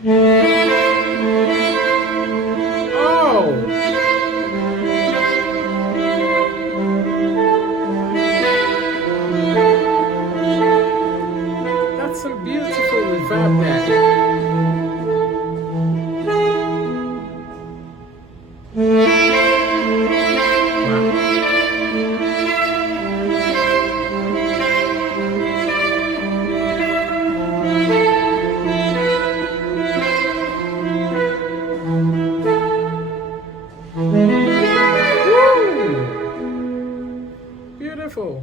Oh, that's some beautiful reverb there. Wow. Woo! Beautiful.